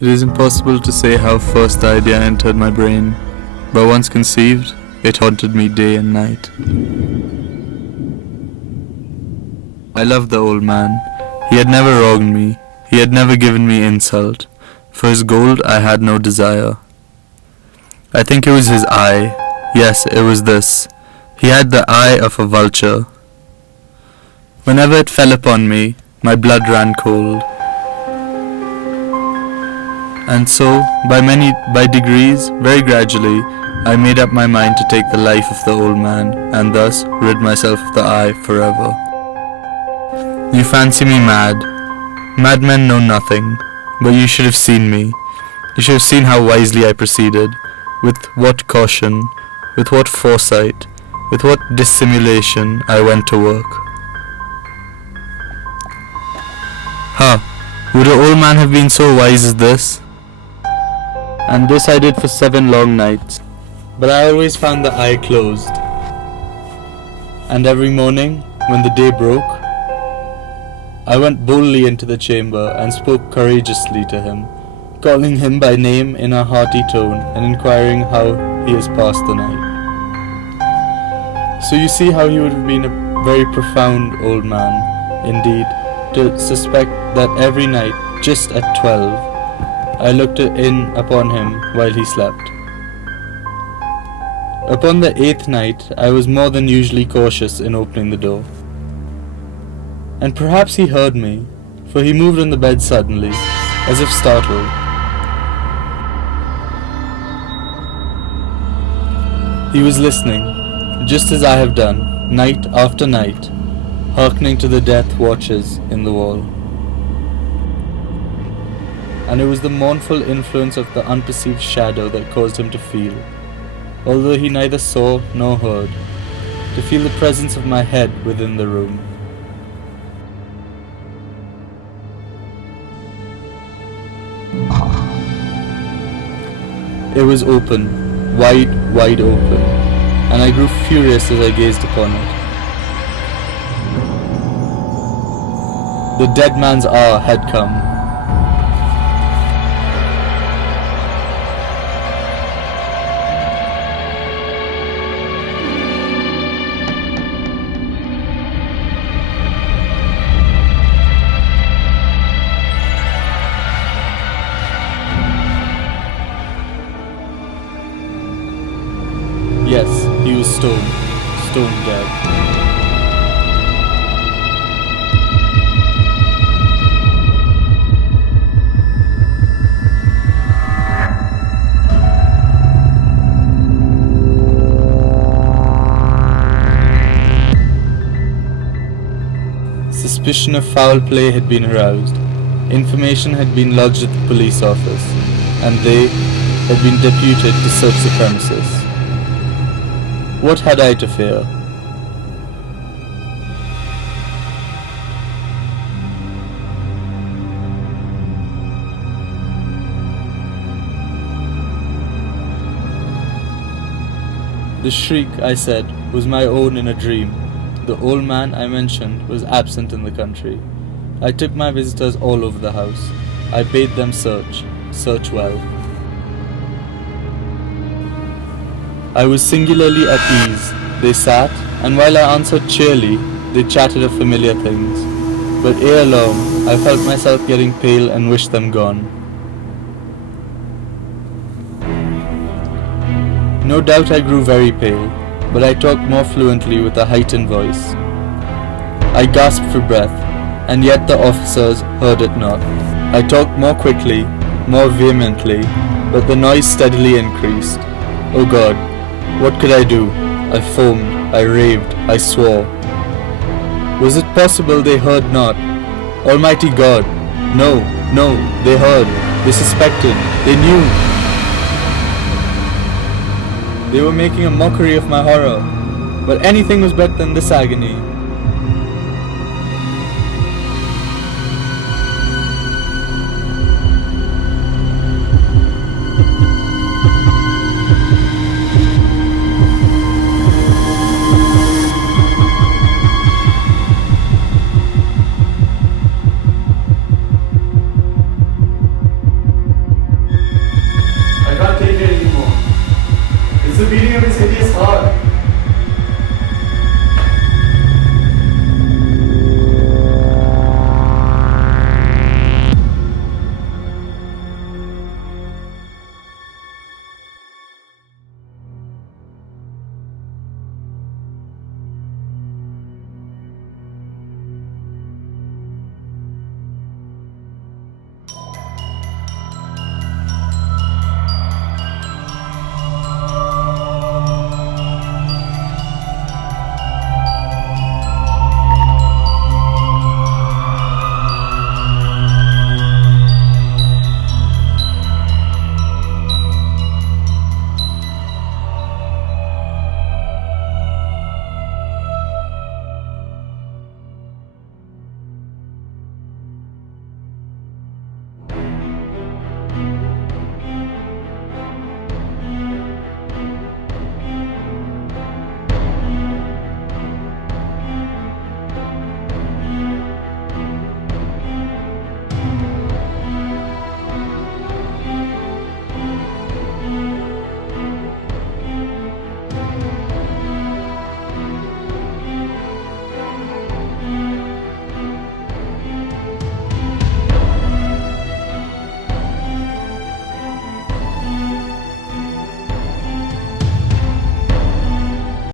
It is impossible to say how first the idea entered my brain, but once conceived, it haunted me day and night. I loved the old man. He had never wronged me. He had never given me insult. For his gold I had no desire. I think it was his eye. Yes, it was this. He had the eye of a vulture. Whenever it fell upon me, my blood ran cold. And so, by degrees, very gradually, I made up my mind to take the life of the old man, and thus rid myself of the eye forever. You fancy me mad. Madmen know nothing, but you should have seen me. You should have seen how wisely I proceeded, with what caution, with what foresight, with what dissimulation I went to work. Would an old man have been so wise as this? And this I did for 7 long nights, but I always found the eye closed. And every morning, when the day broke, I went boldly into the chamber and spoke courageously to him, calling him by name in a hearty tone and inquiring how he has passed the night. So you see how he would have been a very profound old man, indeed, to suspect that every night, just at 12, I looked in upon him while he slept. Upon the 8th night, I was more than usually cautious in opening the door. And perhaps he heard me, for he moved on the bed suddenly, as if startled. He was listening, just as I have done, night after night, hearkening to the death watches in the wall. And it was the mournful influence of the unperceived shadow that caused him to feel, although he neither saw nor heard, to feel the presence of my head within the room. It was open, wide open, and I grew furious as I gazed upon it. The dead man's hour had come. Yes, he was stone dead. Suspicion of foul play had been aroused. Information had been lodged at the police office, and they had been deputed to search the premises. What had I to fear? The shriek, I said, was my own in a dream. The old man I mentioned was absent in the country. I took my visitors all over the house. I bade them search well. I was singularly at ease. They sat, and while I answered cheerily, they chatted of familiar things. But ere long, I felt myself getting pale and wished them gone. No doubt I grew very pale, but I talked more fluently with a heightened voice. I gasped for breath, and yet the officers heard it not. I talked more quickly, more vehemently, but the noise steadily increased. Oh God! What could I do? I foamed, I raved, I swore. Was it possible they heard not? Almighty God! No, they heard, they suspected, they knew. They were making a mockery of my horror, but anything was better than this agony. It's the beating of his hideous heart.